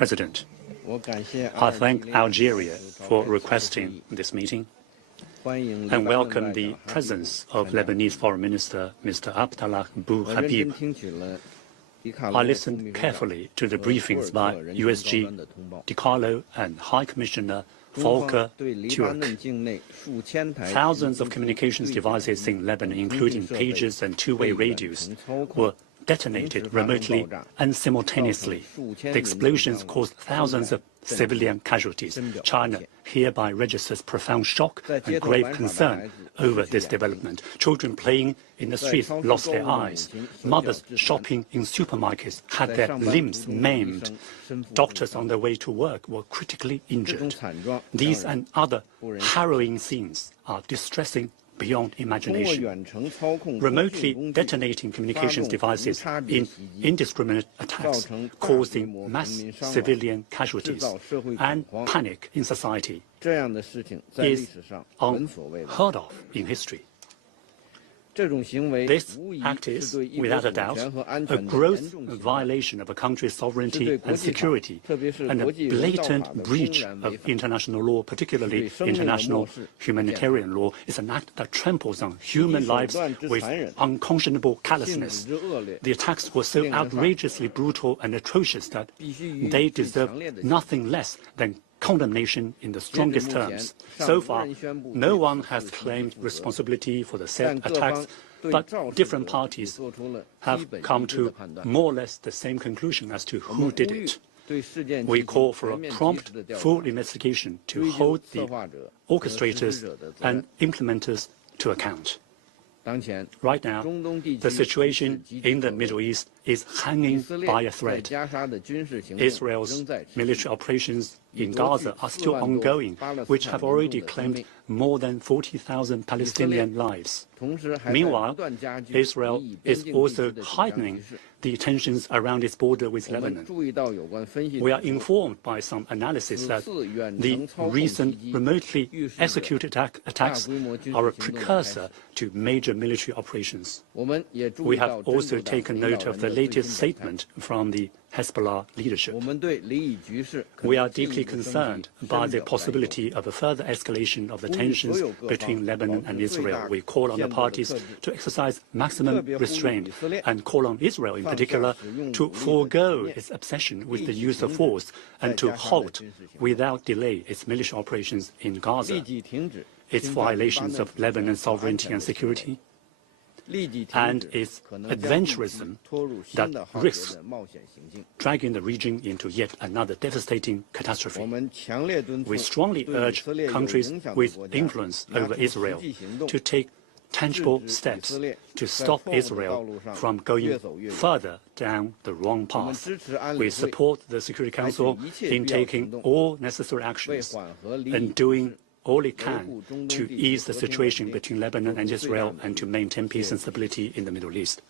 President, I thank Algeria for requesting this meeting and welcome the presence of Lebanese Foreign Minister Mr. Abdallah Bou Habib. I listened carefully to the briefings by USG DiCarlo and High Commissioner Volker Turk. Thousands of communications devices in Lebanon, including pagers and two-way radios, were detonated remotely and simultaneously. The explosions caused thousands of civilian casualties. China hereby registers profound shock and grave concern over this development. Children playing in the streets lost their eyes. Mothers shopping in supermarkets had their limbs maimed. Doctors on their way to work were critically injured. These and other harrowing scenes are distressing beyond imagination. Remotely detonating communications devices in indiscriminate attacks, causing mass civilian casualties and panic in society, is unheard of in history. This act is, without a doubt, a gross violation of a country's sovereignty and security, and a blatant breach of international law, particularly international humanitarian law. It's an act that tramples on human lives with unconscionable callousness. The attacks were so outrageously brutal and atrocious that they deserve nothing less than condemnation in the strongest terms. So far, no one has claimed responsibility for the said attacks, but different parties have come to more or less the same conclusion as to who did it. We call for a prompt, full investigation to hold the orchestrators and implementers to account. Right now, the situation in the Middle East is hanging by a thread. Israel's military operations in Gaza are still ongoing, which have already claimed more than 40,000 Palestinian lives. Meanwhile, Israel is also heightening the tensions around its border with Lebanon. We are informed by some analysis that the recent remotely executed attacks are a precursor to major military operations. We have also taken note of the latest statement from the Hezbollah leadership. We are deeply concerned by the possibility of a further escalation of the tensions between Lebanon and Israel. We call on the parties to exercise maximum restraint and call on Israel in particular to forego its obsession with the use of force and to halt without delay its military operations in Gaza, its violations of Lebanon's sovereignty and security, and its adventurism that risks dragging the region into yet another devastating catastrophe. We strongly urge countries with influence over Israel to take tangible steps to stop Israel from going further down the wrong path. We support the Security Council in taking all necessary actions and doing all it can to ease the situation between Lebanon and Israel and to maintain peace and stability in the Middle East.